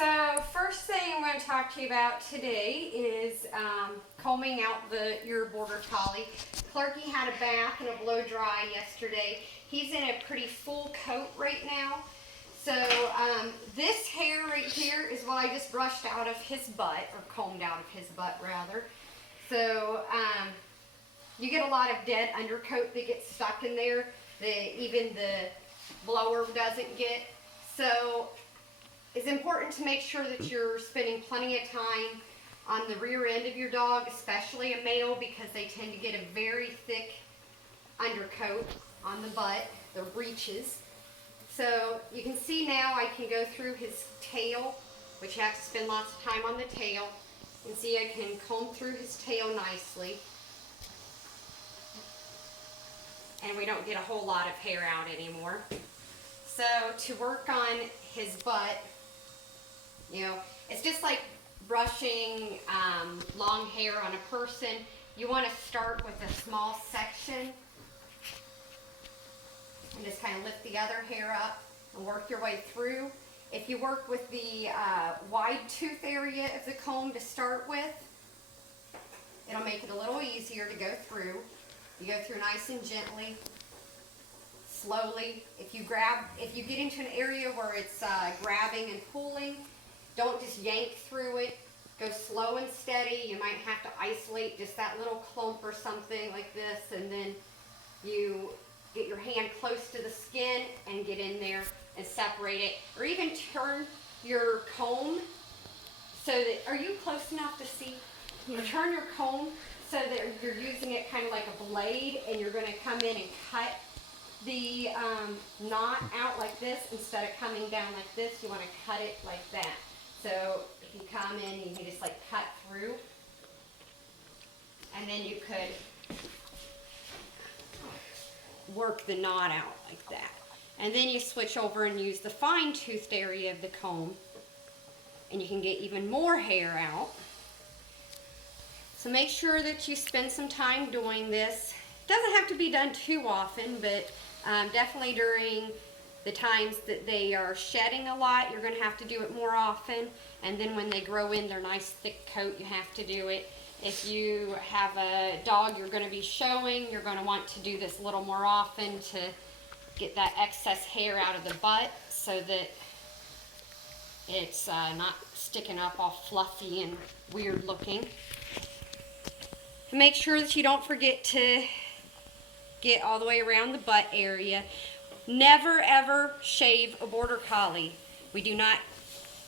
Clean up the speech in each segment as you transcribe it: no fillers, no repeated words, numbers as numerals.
So first thing I'm going to talk to you about today is combing out your border collie. Clarky had a bath and a blow dry yesterday. He's in a pretty full coat right now. So this hair right here is what I just brushed out of his butt, or combed out of his butt rather. So you get a lot of dead undercoat that gets stuck in there that even the blower doesn't get. So it's important to make sure that you're spending plenty of time on the rear end of your dog, especially a male, because they tend to get a very thick undercoat on the butt, the breeches. So you can see now I can go through his tail, which you have to spend lots of time on the tail. You can see I can comb through his tail nicely. And we don't get a whole lot of hair out anymore. So to work on his butt, you know, it's just like brushing long hair on a person. You want to start with a small section and just kind of lift the other hair up and work your way through. If you work with the wide tooth area of the comb to start with, it'll make it a little easier to go through. You go through nice and gently, slowly. If you get into an area where it's grabbing and pulling, don't just yank through it. Go slow and steady. You might have to isolate just that little clump or something like this, and then you get your hand close to the skin and get in there and separate it. Or even turn your comb so that, are you close enough to see? Yeah. Or turn your comb so that you're using it kind of like a blade, and you're going to come in and cut the knot out like this instead of coming down like this. You want to cut it like that. So if you come in, you can just like cut through, and then you could work the knot out like that. And then you switch over and use the fine-toothed area of the comb, and you can get even more hair out. So make sure that you spend some time doing this. It doesn't have to be done too often, but definitely during the times that they are shedding a lot, you're going to have to do it more often. And then when they grow in their nice thick coat, you have to do it. If you have a dog you're going to be showing, you're going to want to do this a little more often to get that excess hair out of the butt so that it's not sticking up all fluffy and weird looking. Make sure that you don't forget to get all the way around the butt area. Never ever shave a border collie. We do not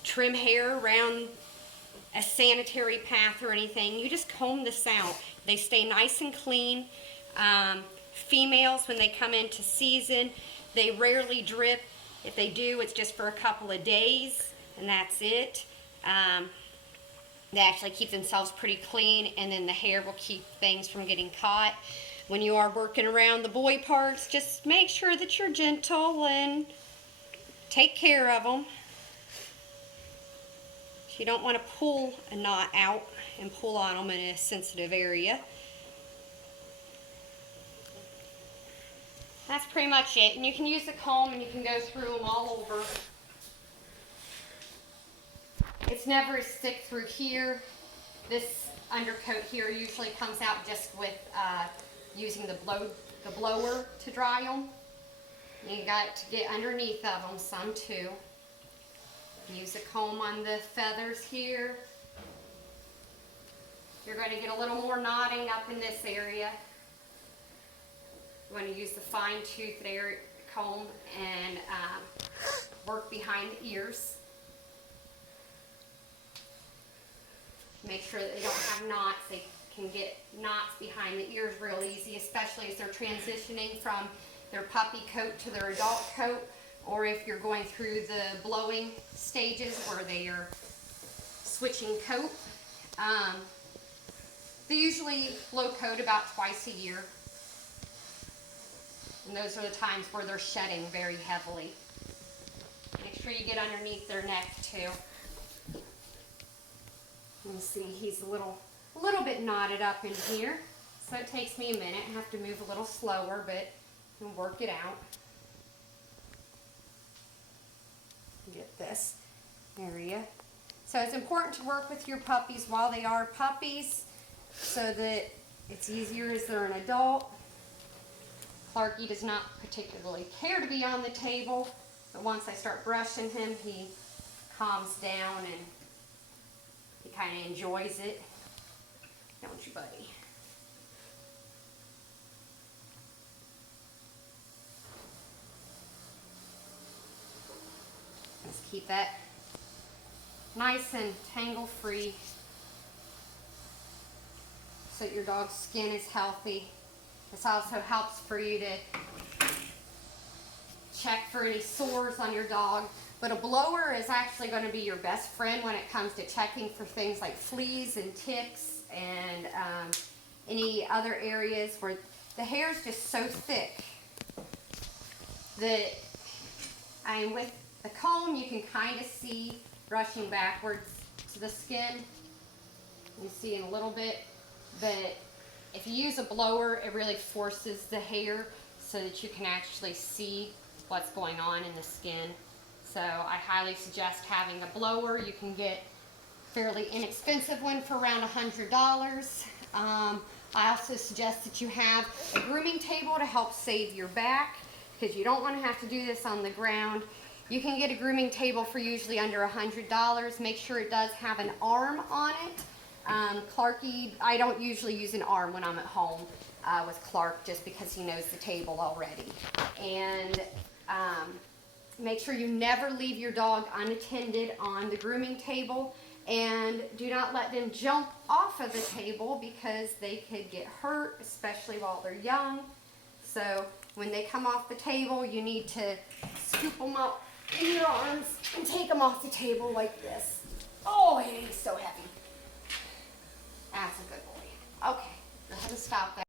trim hair around a sanitary path or anything. You just comb this out. They stay nice and clean. Females, when they come into season, they rarely drip. If they do, it's just for a couple of days, and that's it. They actually keep themselves pretty clean, and then the hair will keep things from getting caught. When you are working around the boy parts, just make sure that you're gentle and take care of them. You don't want to pull a knot out and pull on them in a sensitive area. That's pretty much it. And you can use the comb and you can go through them all over. It's never as thick through here. This undercoat here usually comes out just with using the blower to dry them. You got to get underneath of them some too. Use a comb on the feathers here. You're going to get a little more knotting up in this area. You want to use the fine-toothed comb and work behind the ears. Make sure that they don't have knots. They can get knots behind the ears real easy, especially as they're transitioning from their puppy coat to their adult coat, or if you're going through the blowing stages where they are switching coat. They usually blow coat about twice a year, and those are the times where they're shedding very heavily. Make sure you get underneath their neck too. You can see he's a little bit knotted up in here, so it takes me a minute. I have to move a little slower, but I can work it out. Get this area So it's important to work with your puppies while they are puppies so that it's easier as they're an adult. Clarky does not particularly care to be on the table, but once I start brushing him, he calms down and he kind of enjoys it. Don't you, buddy? Let's keep that nice and tangle-free so that your dog's skin is healthy. This also helps for you to check for any sores on your dog. But a blower is actually going to be your best friend when it comes to checking for things like fleas and ticks and any other areas where the hair is just so thick that with the comb you can kind of see brushing backwards to the skin. You see in a little bit, but if you use a blower, it really forces the hair so that you can actually see what's going on in the skin. So I highly suggest having a blower. You can get a fairly inexpensive one for around $100. I also suggest that you have a grooming table to help save your back, because you don't want to have to do this on the ground. You can get a grooming table for usually under $100. Make sure it does have an arm on it. Clarky, I don't usually use an arm when I'm at home with Clark, just because he knows the table already. And make sure you never leave your dog unattended on the grooming table, and do not let them jump off of the table because they could get hurt, especially while they're young. So when they come off the table, you need to scoop them up in your arms and take them off the table like this. Oh, he's so heavy. That's a good boy. Okay, go ahead and stop that.